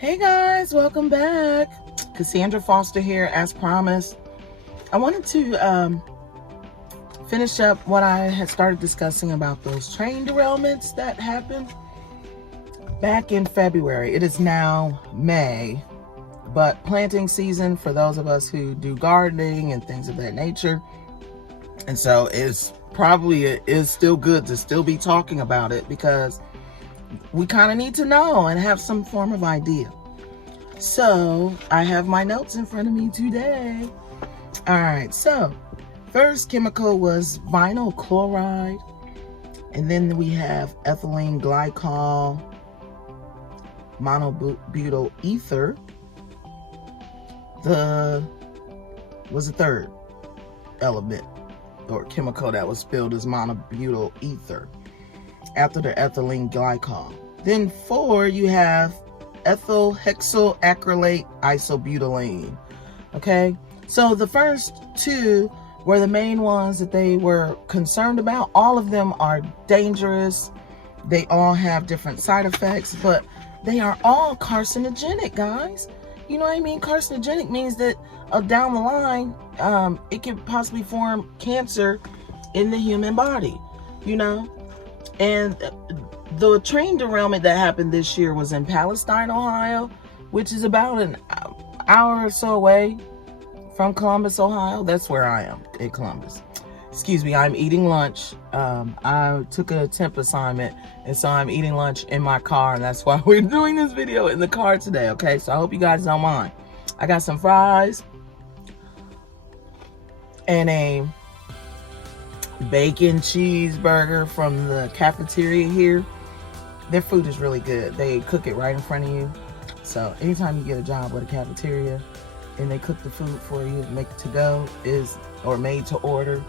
Hey guys, welcome back. Cassandra Foster here, as promised. I wanted to finish up what I had started discussing about those train derailments that happened back in February. It is now May, but planting season for those of us who do gardening and things of that nature. And so it's still good to still be talking about it because we kind of need to know and have some form of idea. So I have my notes in front of me today. All right, so first chemical was vinyl chloride, and then we have ethylene glycol, monobutyl ether. The third element or chemical that was spilled is monobutyl ether after the ethylene glycol. Then 4, you have ethyl hexyl acrylate isobutylene. Okay, so the first 2 were the main ones that they were concerned about. All of them are dangerous. They all have different side effects, but they are all carcinogenic, guys. You know what I mean? Carcinogenic means that down the line, it can possibly form cancer in the human body, you know? And the train derailment that happened this year was in Palestine, Ohio, which is about an hour or so away from Columbus, Ohio. That's where I am, in Columbus. Excuse me, I'm eating lunch. I took a temp assignment, and so I'm eating lunch in my car, and that's why we're doing this video in the car today, okay? So I hope you guys don't mind. I got some fries and a bacon cheeseburger from the cafeteria here. Their food is really good. They cook it right in front of you. So anytime you get a job with a cafeteria and they cook the food for you, make it to go or made to order,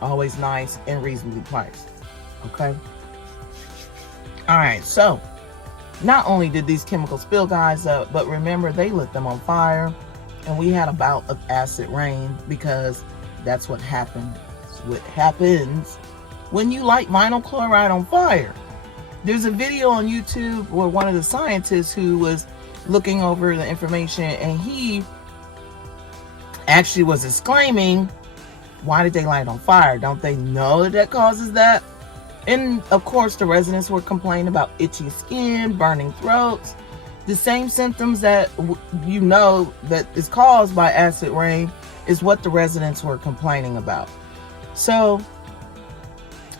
always nice and reasonably priced. Okay. All right. So not only did these chemicals spill, guys, but remember they lit them on fire, and we had a bout of acid rain because that's what happened. What happens when you light vinyl chloride on fire. There's a video on YouTube where one of the scientists who was looking over the information, and he actually was exclaiming, why did they light it on fire? Don't they know that that causes that? And of course the residents were complaining about itchy skin, burning throats, the same symptoms that you know that is caused by acid rain is what the residents were complaining about. So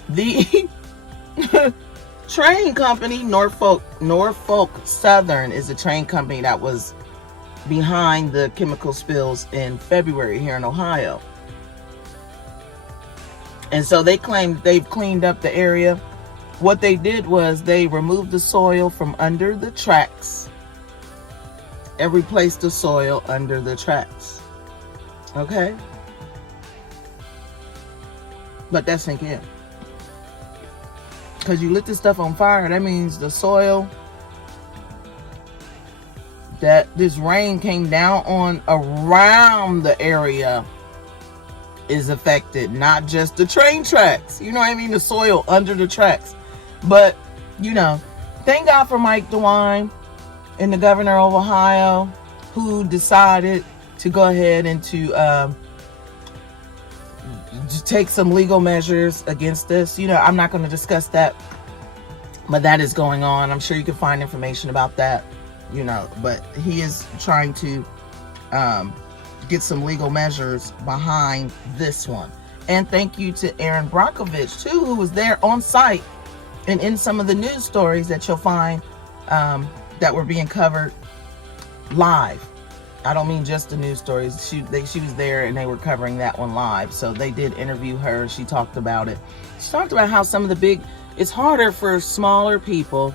the train company, Norfolk Southern, is a train company that was behind the chemical spills in February here in Ohio. And so they claim they've cleaned up the area. What they did was they removed the soil from under the tracks and replaced the soil under the tracks. Okay? Let that sink in. Because you lit this stuff on fire, that means the soil that this rain came down on around the area is affected, not just the train tracks. You know what I mean? The soil under the tracks. But, you know, thank God for Mike DeWine and the governor of Ohio, who decided to go ahead and to take some legal measures against this. You know, I'm not going to discuss that, but that is going on. I'm sure you can find information about that, you know, but he is trying to get some legal measures behind this one. And thank you to Aaron Brockovich too, who was there on site and in some of the news stories that you'll find that were being covered live. I don't mean just the news stories. She was there and they were covering that one live. So they did interview her. She talked about it. She talked about how some of the it's harder for smaller people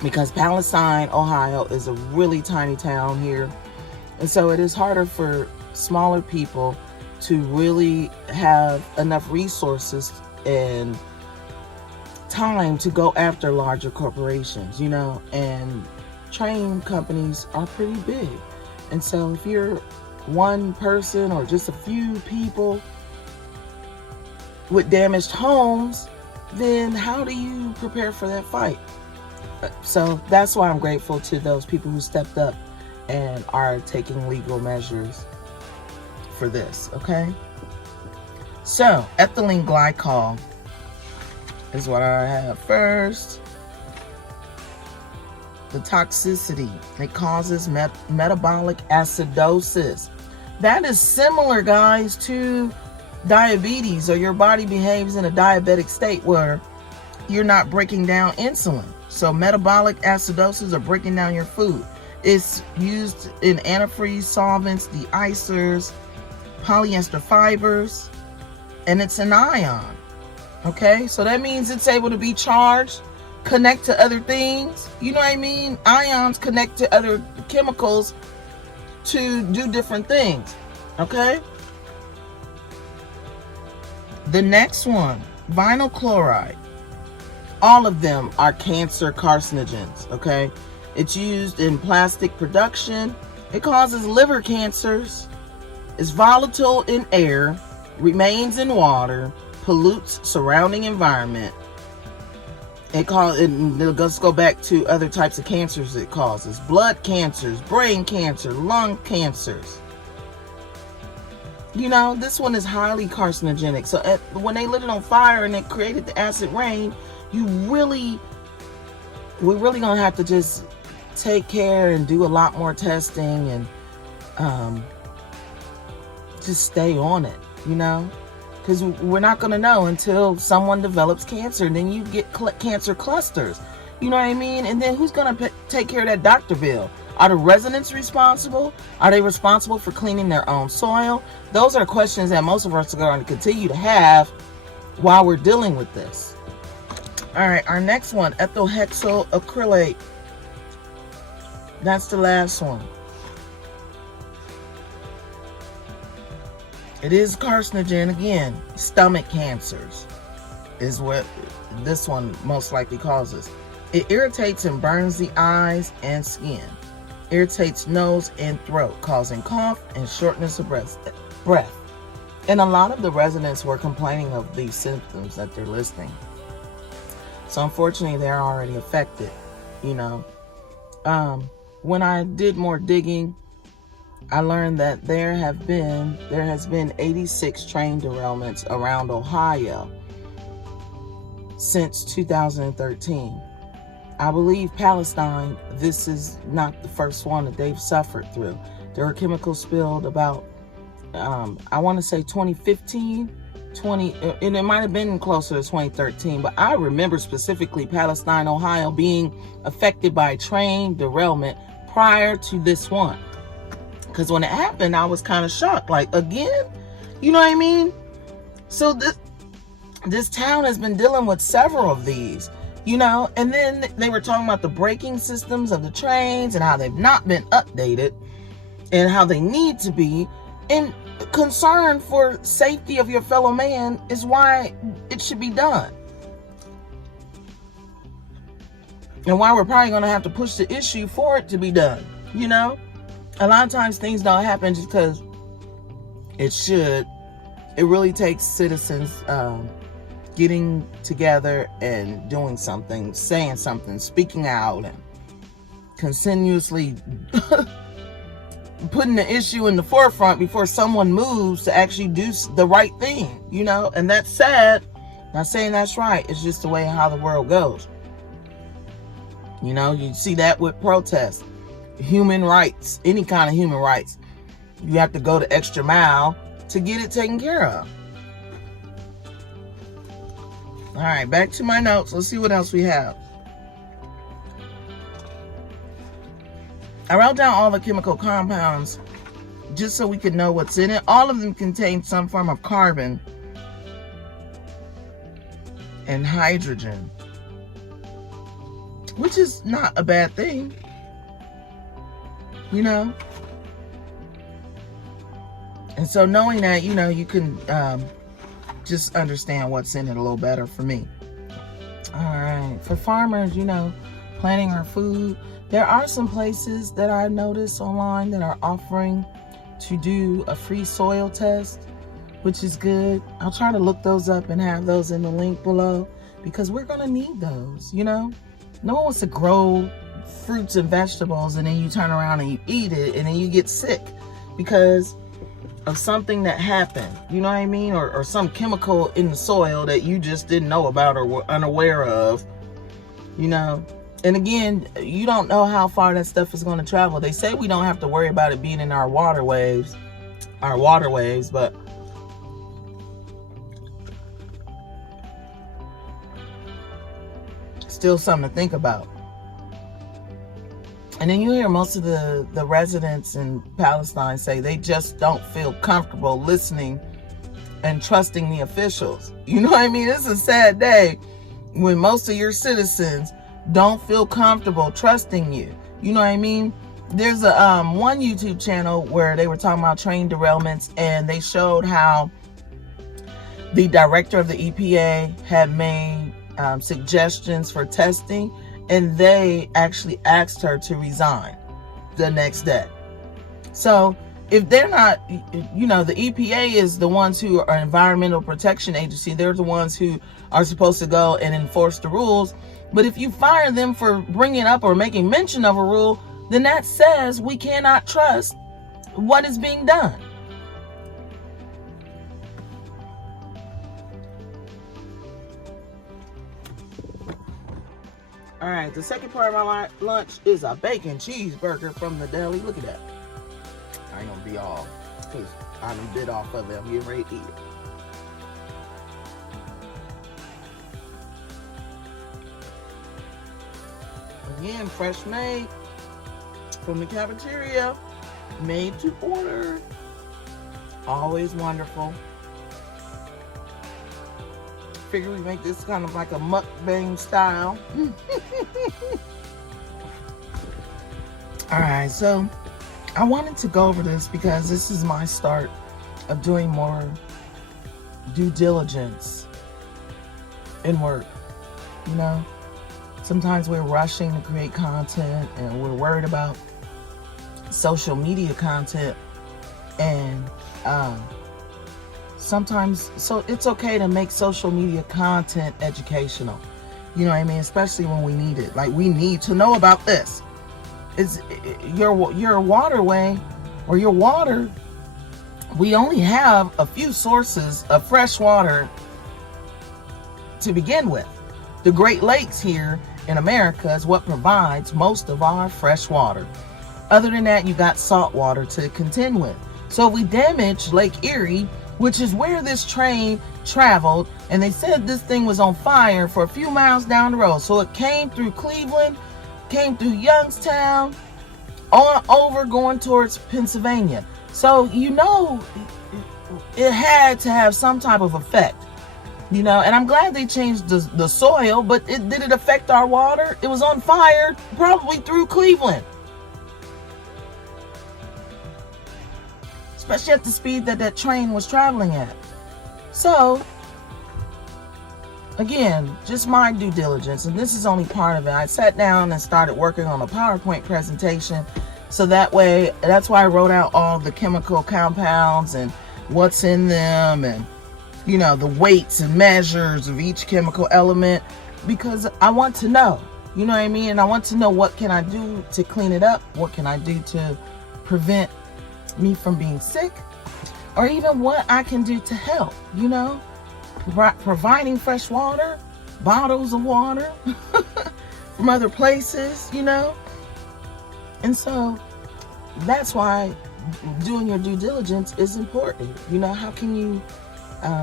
because Palestine, Ohio is a really tiny town here. And so it is harder for smaller people to really have enough resources and time to go after larger corporations, you know, and train companies are pretty big. And so if you're one person or just a few people with damaged homes, then how do you prepare for that fight? So that's why I'm grateful to those people who stepped up and are taking legal measures for this, okay? So, ethylene glycol is what I have first. The toxicity, it causes metabolic acidosis. That is similar, guys, to diabetes, or your body behaves in a diabetic state where you're not breaking down insulin. So metabolic acidosis, or breaking down your food. It's used in antifreeze solvents, de-icers, polyester fibers, and it's an ion. Okay, so that means it's able to be charged, connect to other things. You know what I mean? Ions connect to other chemicals to do different things. Okay? The next one, vinyl chloride. All of them are cancer carcinogens. Okay? It's used in plastic production. It causes liver cancers. It's volatile in air, remains in water, pollutes surrounding environment. Let's go back to other types of cancers it causes. Blood cancers, brain cancer, lung cancers. You know, this one is highly carcinogenic. So when they lit it on fire and it created the acid rain, we're really gonna have to just take care and do a lot more testing and just stay on it, you know? Because we're not going to know until someone develops cancer, and then you get cancer clusters. You know what I mean? And then who's going to take care of that doctor bill? Are the residents responsible? Are they responsible for cleaning their own soil? Those are questions that most of us are going to continue to have while we're dealing with this. All right, our next one, ethyl hexyl acrylate. That's the last one. It is carcinogen again. Stomach cancers is what this one most likely causes. It irritates and burns the eyes and skin. Irritates nose and throat, causing cough and shortness of breath. And a lot of the residents were complaining of these symptoms that they're listing. So unfortunately, they're already affected, you know. When I did more digging, I learned that there has been 86 train derailments around Ohio since 2013. I believe Palestine, this is not the first one that they've suffered through. There were chemicals spilled about, I want to say 2015, and it might have been closer to 2013, but I remember specifically Palestine, Ohio being affected by a train derailment prior to this one. Because when it happened, I was kind of shocked. Like, again? You know what I mean? So this town has been dealing with several of these, you know? And then they were talking about the braking systems of the trains and how they've not been updated and how they need to be. And concern for safety of your fellow man is why it should be done. And why we're probably going to have to push the issue for it to be done, you know? A lot of times things don't happen just because it should. It really takes citizens getting together and doing something, saying something, speaking out, and continuously putting the issue in the forefront before someone moves to actually do the right thing, you know? And that's sad. Not saying that's right. It's just the way how the world goes. You know, you see that with protests. Human rights, any kind of human rights, you have to go the extra mile to get it taken care of. All right, back to my notes. Let's see what else we have. I wrote down all the chemical compounds just so we could know what's in it. All of them contain some form of carbon and hydrogen, which is not a bad thing. You know? And so knowing that, you know, you can just understand what's in it a little better for me. All right. For farmers, you know, planting our food, there are some places that I noticed online that are offering to do a free soil test, which is good. I'll try to look those up and have those in the link below because we're going to need those, you know? No one wants to grow fruits and vegetables and then you turn around and you eat it and then you get sick because of something that happened, you know what I mean? Or some chemical in the soil that you just didn't know about or were unaware of, you know? And again, you don't know how far that stuff is going to travel. They say we don't have to worry about it being in our waterways, but still something to think about. And then you hear most of the residents in Palestine say they just don't feel comfortable listening and trusting the officials. You know what I mean? It's a sad day when most of your citizens don't feel comfortable trusting you. You know what I mean? There's a one YouTube channel where they were talking about train derailments, and they showed how the director of the EPA had made suggestions for testing, and they actually asked her to resign the next day. So if they're not, you know, the EPA is the ones who are Environmental Protection Agency. They're the ones who are supposed to go and enforce the rules. But if you fire them for bringing up or making mention of a rule, then that says we cannot trust what is being done. All right, the second part of my lunch is a bacon cheeseburger from the deli. Look at that. I ain't gonna be all, because I done bit off of it. I'm getting ready to eat it. Again, fresh made from the cafeteria, made to order. Always wonderful. Figure we make this kind of like a mukbang style. All right, so I wanted to go over this because this is my start of doing more due diligence in work. You know, sometimes we're rushing to create content and we're worried about social media content, and sometimes, so it's okay to make social media content educational. You know what I mean? Especially when we need it. Like, we need to know about this. It's your waterway or your water. We only have a few sources of fresh water to begin with. The Great Lakes here in America is what provides most of our fresh water. Other than that, you got salt water to contend with. So if we damage Lake Erie, which is where this train traveled, and they said this thing was on fire for a few miles down the road. So it came through Cleveland, came through Youngstown, on over going towards Pennsylvania. So, you know, it had to have some type of effect, you know, and I'm glad they changed the soil, but did it affect our water? It was on fire probably through Cleveland. Especially at the speed that that train was traveling at. So, again, just my due diligence, and this is only part of it. I sat down and started working on a PowerPoint presentation, so that way, that's why I wrote out all the chemical compounds and what's in them, and, you know, the weights and measures of each chemical element, because I want to know, you know what I mean? And I want to know, what can I do to clean it up? What can I do to prevent me from being sick, or even what I can do to help, you know, providing fresh water, bottles of water from other places, you know. And so that's why doing your due diligence is important. You know, how can you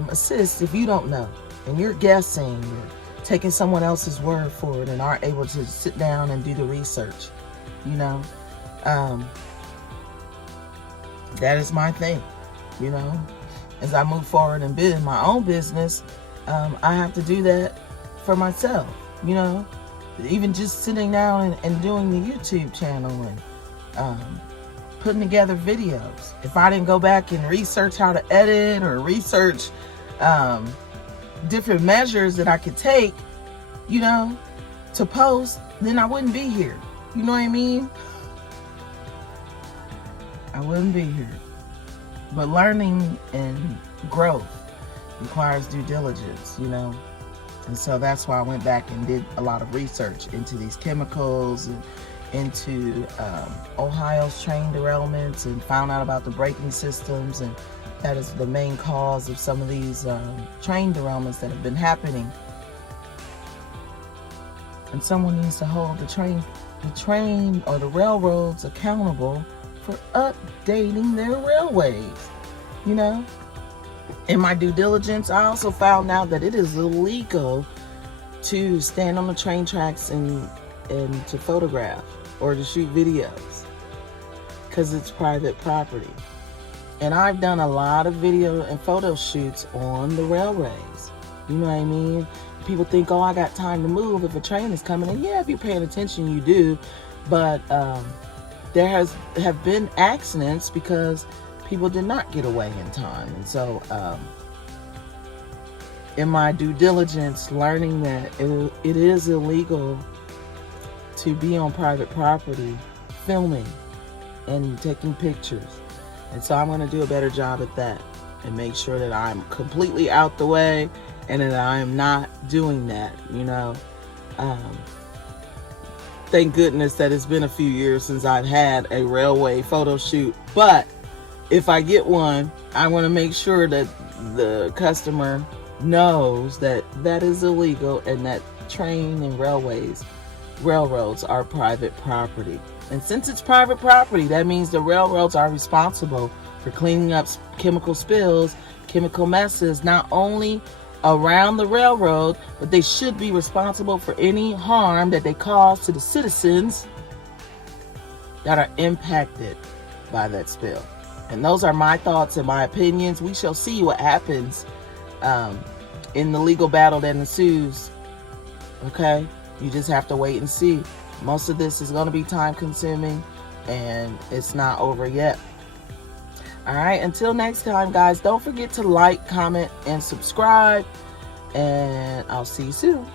assist if you don't know and you're guessing, you're taking someone else's word for it and aren't able to sit down and do the research, you know. That is my thing, you know. As I move forward and build my own business, I have to do that for myself, you know. Even just sitting down and doing the YouTube channel and putting together videos. If I didn't go back and research how to edit or research different measures that I could take, you know, to post, then I wouldn't be here. You know what I mean? I wouldn't be here. But learning and growth requires due diligence, you know. And so that's why I went back and did a lot of research into these chemicals and into Ohio's train derailments, and found out about the braking systems, and that is the main cause of some of these train derailments that have been happening. And someone needs to hold the train or the railroads accountable for updating their railways. You know, in my due diligence, I also found out that it is illegal to stand on the train tracks and to photograph or to shoot videos, because it's private property. And I've done a lot of video and photo shoots on the railways. You know what I mean? People think, oh, I got time to move if a train is coming. And yeah, if you're paying attention, you do. But there have been accidents because people did not get away in time. And so in my due diligence, learning that it is illegal to be on private property filming and taking pictures. And so I'm going to do a better job at that and make sure that I'm completely out the way and that I am not doing that, you know. Thank goodness that it's been a few years since I've had a railway photo shoot. But if I get one, I want to make sure that the customer knows that that is illegal and that train and railroads are private property. And since it's private property, that means the railroads are responsible for cleaning up chemical spills, chemical messes, not only around the railroad, but they should be responsible for any harm that they cause to the citizens that are impacted by that spill. And those are my thoughts and my opinions. We shall see what happens in the legal battle that ensues. Okay? You just have to wait and see. Most of this is going to be time consuming, and it's not over yet. All right, until next time, guys, don't forget to like, comment, and subscribe, and I'll see you soon.